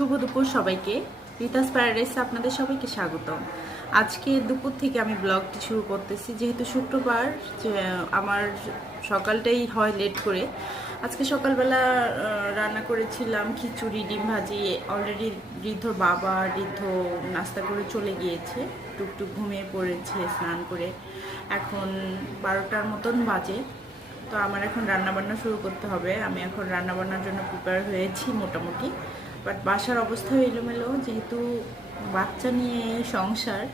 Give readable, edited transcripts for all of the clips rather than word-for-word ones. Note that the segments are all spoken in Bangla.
শুভ দুপুর সবাইকে। রিতাস প্যারাডাইসে আপনাদের সবাইকে স্বাগতম। আজকে দুপুর থেকে আমি ব্লগটি শুরু করতেছি, যেহেতু শুক্রবার যে আমার সকালটাই হয় লেট করে। আজকে সকালবেলা রান্না করেছিলাম খিচুড়ি, ডিম ভাজি। অলরেডি ঋদ্ধর বাবা ঋদ্ধ নাস্তা করে চলে গিয়েছে, টুকটুক ঘুমিয়ে পড়েছে স্নান করে। এখন 12টার মতন বাজে। তো আমার এখন রান্নাবান্না শুরু করতে হবে। আমি এখন রান্নাবান্নার জন্য প্রিপেয়ার হয়েছি মোটামুটি, বাট বাসার অবস্থা এলোমেলো, যেহেতু বাচ্চা নিয়ে সংসার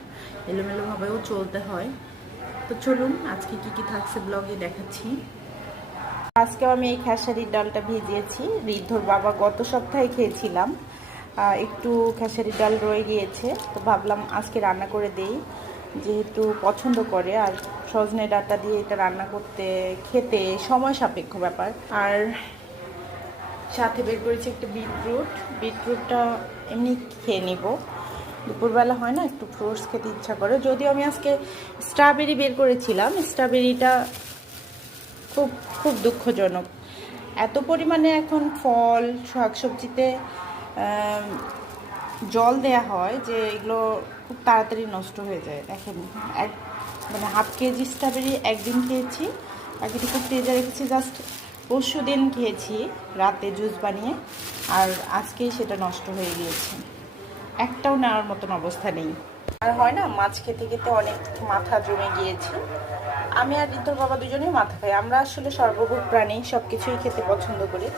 এলোমেলোভাবেও চলতে হয়। তো চলুন আজকে কি কি থাকছে ব্লগে দেখাচ্ছি। আজকেও আমি এই খেসারির ডালটা ভিজিয়েছি। ঋদ্ধর বাবা গত সপ্তাহে খেয়েছিলাম, একটু খেসারির ডাল রয়ে গিয়েছে, তো ভাবলাম আজকে রান্না করে দেই, যেহেতু পছন্দ করে। আর সজনে ডাঁটা দিয়ে এটা রান্না করতে খেতে সময় সাপেক্ষ ব্যাপার। আর সাথে বের করেছি একটা বিটরুটটা এমনি খেয়ে নিব। দুপুরবেলা হয় না, একটু ফ্রুটস খেতে ইচ্ছা করে। যদিও আমি আজকে স্ট্রবেরি বের করেছিলাম, স্ট্রবেরিটা খুব খুব দুঃখজনক। এত পরিমাণে এখন ফল শাকসবজিতে জল দেয়া হয় যে এগুলো খুব তাড়াতাড়ি নষ্ট হয়ে যায়। দেখেন, মানে হাফ কেজি স্ট্রবেরি একদিন খেয়েছি, বাকিটুকু ফ্রিজে রেখেছি। জাস্ট পরশু দিন খেয়েছি রাতে জুস বানিয়ে, আর আজকেই সেটা নষ্ট হয়ে গিয়েছে। একটাও নেওয়ার মতন অবস্থা নেই। আর হয় না, মাছ খেতে খেতে অনেক মাথা জমে গিয়েছে। আমি আর ঋতুর বাবা দুজনেই মাথা খাই। আমরা আসলে সর্বভোগ প্রাণী, সব কিছুই খেতে পছন্দ করি।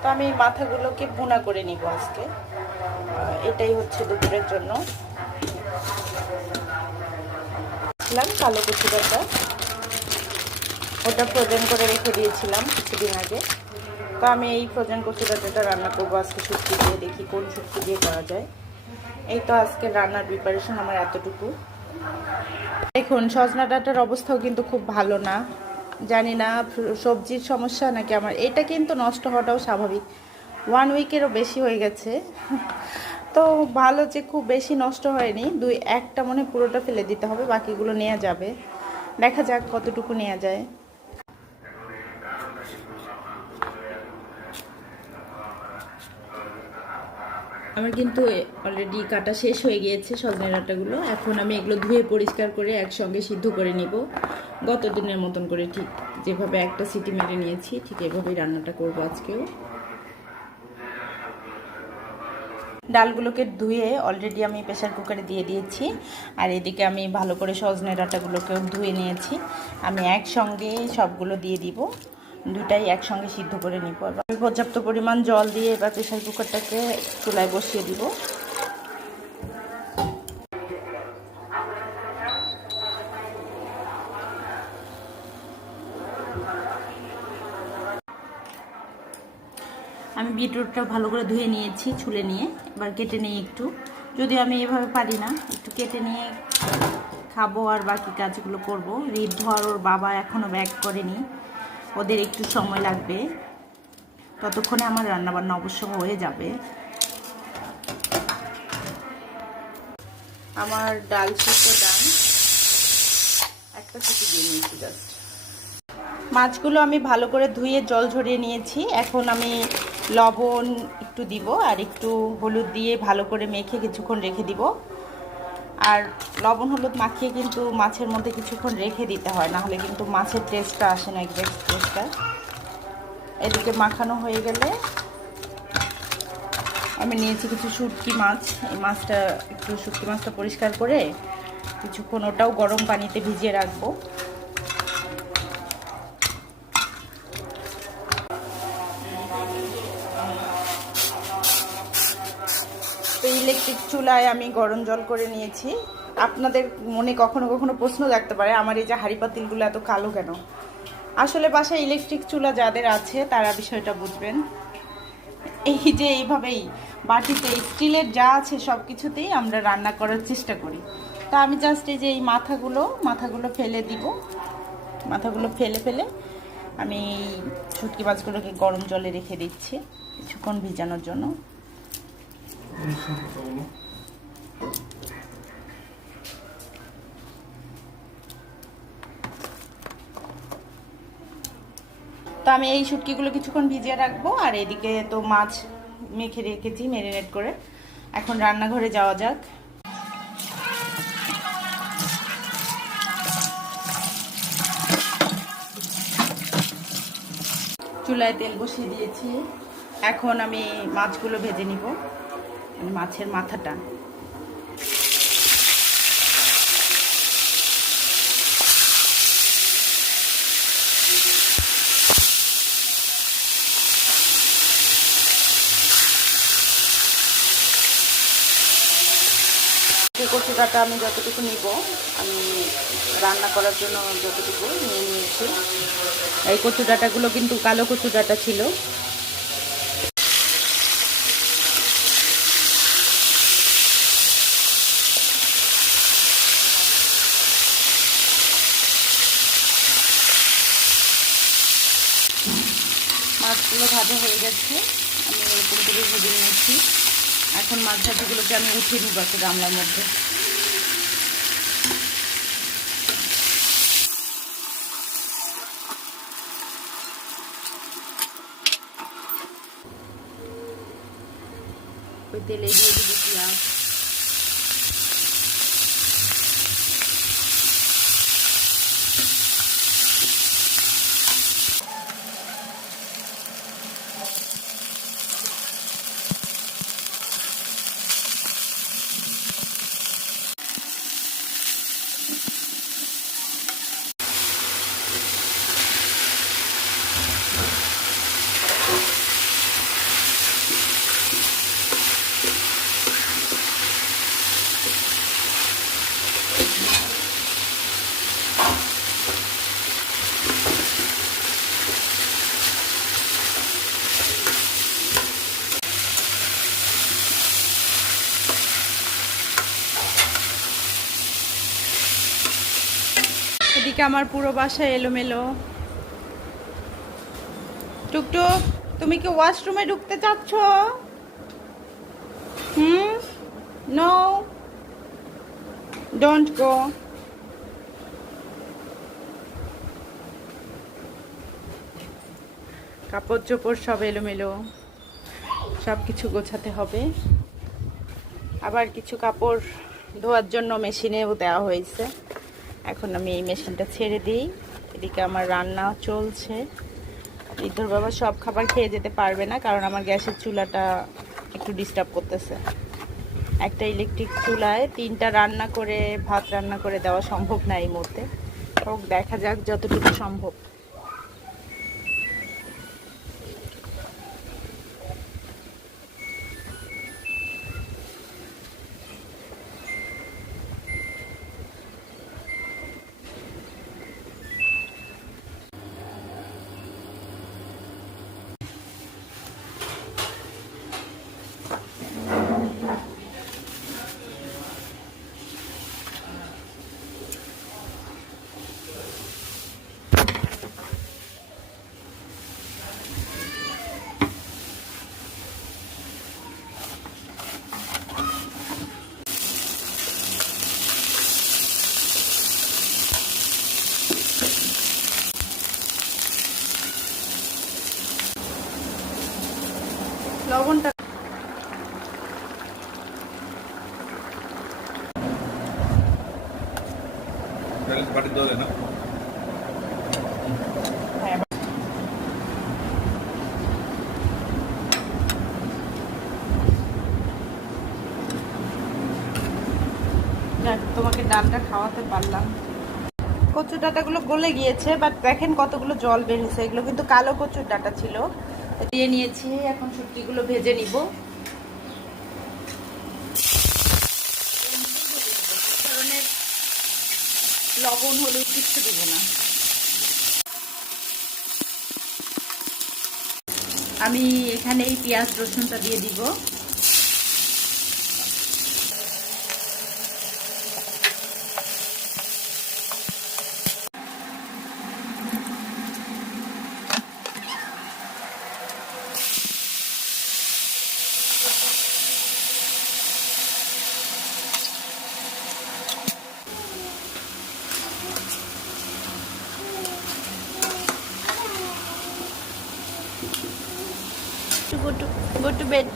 তো আমি এই মাথাগুলোকে ভুনা করে নিব আজকে। এটাই হচ্ছে দুপুরের জন্য। কালো কচু ডাঁটা, ওটা ফ্রোজেন করে রেখে দিয়েছিলাম কিছুদিন আগে। তো আমি এই ফ্রোজেন কচু ডাঁটাটা রান্না করবো আজকে শুটকি দিয়ে। দেখি কোন শুটকি দিয়ে করা যায়। এই তো আজকে রান্নার প্রিপারেশন আমার এতটুকু। দেখুন, সজনা ডাঁটার অবস্থাও কিন্তু খুব ভালো না। জানি না সবজির সমস্যা নাকি আমার। এটা কিন্তু নষ্ট হওয়াটাও স্বাভাবিক, 1 উইকেরও বেশি হয়ে গেছে। তো ভালো যে খুব বেশি নষ্ট হয়নি, একটা মনে পুরোটা ফেলে দিতে হবে, বাকিগুলো নেওয়া যাবে। দেখা যাক কতটুকু নেওয়া যায়। আমার কিন্তু অলরেডি কাটা শেষ হয়ে গিয়েছে সজনে ডাঁটাগুলো। এখন আমি এগুলো ধুয়ে পরিষ্কার করে একসঙ্গে সিদ্ধ করে নিব। গত দিনের মতন করে, ঠিক যেভাবে একটা সিটি মেরে নিয়েছি, ঠিক এভাবেই রান্নাটা করব আজকেও। ডালগুলোকে ধুয়ে অলরেডি আমি প্রেসার কুকারে দিয়ে দিয়েছি। আর এদিকে আমি ভালো করে সজনে ডাঁটাগুলোকেও ধুয়ে নিয়েছি। আমি একসঙ্গে সবগুলো দিয়ে দিব, দুটাই একসঙ্গে সিদ্ধ করে নিব। এবার পর্যাপ্ত পরিমাণ জল দিয়ে এবার প্রেসার কুকারটাকে চুলায় বসিয়ে দিব। আমি বিটরুটটা ভালো করে ধুয়ে নিয়েছি ছুলে নিয়ে। এবার কেটে নিই একটু, যদিও আমি এভাবে পারি না, একটু কেটে নিয়ে খাবো আর বাকি কাজগুলো করব। ঋদ্ধ আর ওর বাবা এখনও ব্যাক করেনি, ওদের একটু সময় লাগবে। ততক্ষণে আমার রান্নাবান্না অবশ্য হয়ে যাবে। আমার ডাল সিদ্ধ ডাল, একটা সিটি দিয়ে নিয়েছি জাস্ট। মাছগুলো আমি ভালো করে ধুয়ে জল ঝরিয়ে নিয়েছি। এখন আমি লবণ একটু দিব আর একটু হলুদ দিয়ে ভালো করে মেখে কিছুক্ষণ রেখে দিব। আর লবণ হলুদ মাখিয়ে কিন্তু মাছের মধ্যে কিছুক্ষণ রেখে দিতে হয়, না হলে কিন্তু মাছের টেস্টটা আসে না, এক্সাক্ট টেস্টটা। এদিকে মাখানো হয়ে গেলে আমি নিয়েছি কিছু শুটকি মাছ। এই মাছটা একটু শুটকি মাছটা পরিষ্কার করে কিছুক্ষণ ওটাও গরম পানিতে ভিজিয়ে রাখবো। তো ইলেকট্রিক চুলায় আমি গরম জল করে নিয়েছি। আপনাদের মনে কখনো কখনো প্রশ্ন জাগতে পারে, আমার এই যে হাঁড়ি পাতিলগুলো এত কালো কেন। আসলে বাসায় ইলেকট্রিক চুলা যাদের আছে তারা বিষয়টা বুঝবেন। এই যে এইভাবেই বাটিতে স্টিলের যা আছে সব কিছুতেই আমরা রান্না করার চেষ্টা করি। তা আমি জাস্ট এই যে এই মাথাগুলো ফেলে দিব। মাথাগুলো ফেলে আমি শুটকি মাছগুলোকে গরম জলে রেখে দিচ্ছি কিছুক্ষণ ভিজানোর জন্য। তো আমি এই শুটকিগুলো কিছুক্ষণ ভিজিয়ে রাখবো। আর এদিকে তো মাছ মেখে রেখেছি ম্যারিনেট করে। এখন রান্নাঘরে যাওয়া যাক। চুলায় তেল বসিয়ে দিয়েছি। এখন আমি মাছগুলো ভেজে নিব, মাছের মাথাটা। কচু ডাঁটা আমি যতটুকু নিব, আমি রান্না করার জন্য যতটুকু নিয়ে নিয়েছি। এই কচু ডাঁটাগুলো কিন্তু কালো কচু ডাঁটা ছিল। মাছগুলো ভাজা হয়ে গেছে, আমি এরকম করে ভেজে নিয়েছি। এখন মাছ ভাজিগুলোকে আমি উঠিয়ে নিব একটা গামলার মধ্যে। ওই তেলে দিয়ে দিব পেঁয়াজ, এদিকে আমার পুরো বাসায় এলোমেলো। টুকটুক, তুমি কি ওয়াশরুমে ঢুকতে চাচ্ছ? No, don't go. কাপড় চোপড় সব এলোমেলো, সব কিছু গোছাতে হবে। আবার কিছু কাপড় ধোয়ার জন্য মেশিনেও দেওয়া হয়েছে। এখন আমি এই মেশিনটা ছেড়ে দিই। এদিকে আমার রান্না চলছে। ইদ্ধর বাবা সব খাবার খেয়ে যেতে পারবে না, কারণ আমার গ্যাসের চুলাটা একটু ডিস্টার্ব করতেছে। একটা ইলেকট্রিক চুলায় 3টা রান্না করে, ভাত রান্না করে দেওয়া সম্ভব না এই মুহূর্তে। হোক, দেখা যাক যতটুকু সম্ভব। লবণটা বাটি দলে না। তোমাকে ডালটা খাওয়াতে পারলাম। কচুর ডাঁটাগুলো গলে গিয়েছে, বাট দেখেন কতগুলো জল বের হয়েছে। এগুলো কিন্তু কালো কচুর ডাঁটা ছিল। দিয়ে নিয়েছি, এখন শুটকিগুলো ভেজে নিব। ধরনের লবণ হলুদ কিচ্ছু দিব না। আমি এখানে এই পেঁয়াজ রসুনটা দিয়ে দিব। Go to bed.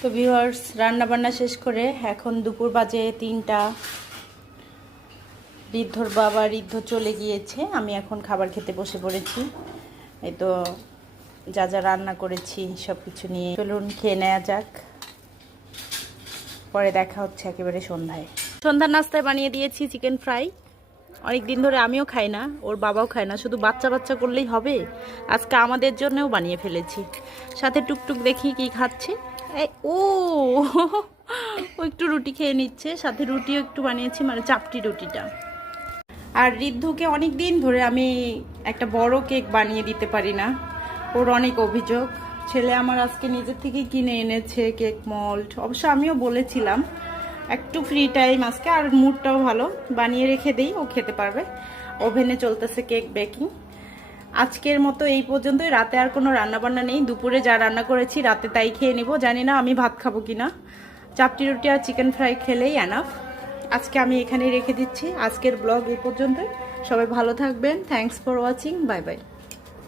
তো ভিউয়ার্স, রান্না বান্না শেষ করে এখন দুপুর বাজে 3টা। ঋদ্ধর বাবা ঋদ্ধ চলে গিয়েছে, আমি এখন খাবার খেতে বসে পড়েছি। এই তো যা যা রান্না করেছি সব কিছু নিয়ে চলুন খেয়ে নেওয়া যাক, পরে দেখা হচ্ছে একেবারে সন্ধ্যায়। সন্ধ্যার নাস্তায় বানিয়ে দিয়েছি চিকেন ফ্রাই। অনেক দিন ধরে আমিও খাই না, ওর বাবাও খায় না, শুধু বাচ্চা বাচ্চা করলেই হবে, আজকে আমাদের জন্যও বানিয়ে ফেলেছি। সাথে টুকটুক দেখি কি খাচ্ছে। ও একটু রুটি খেয়ে নিচ্ছে, সাথে রুটিও একটু বানিয়েছি, মানে চাপটি রুটিটা। আর ঋদ্ধকে অনেক দিন ধরে আমি একটা বড় কেক বানিয়ে দিতে পারি না, ওর অনেক অভিযোগ। ছেলে আমার আজকে নিজের থেকে কিনে এনেছে কেক মল্ড। অবশ্য আমিও বলেছিলাম একটু ফ্রি টাইম আজকে, আর মুডটাও ভালো, বানিয়ে রেখে দেই, ও খেতে পারবে। ওভেনে চলতেছে কেক বেকিং। আজকের মতো এই পর্যন্তই। রাতে আর কোনো রান্না বান্না নেই, দুপুরে যা রান্না করেছি রাতে তাই খেয়ে নেব। জানি না আমি ভাত খাবো কিনা, চাপটি রুটি আর চিকেন ফ্রাই খেলেই এনাফ। আজকে আমি এখানেই রেখে দিচ্ছি। আজকের ব্লগ এই পর্যন্তই। সবাই ভালো থাকবেন। Thanks for watching. Bye bye.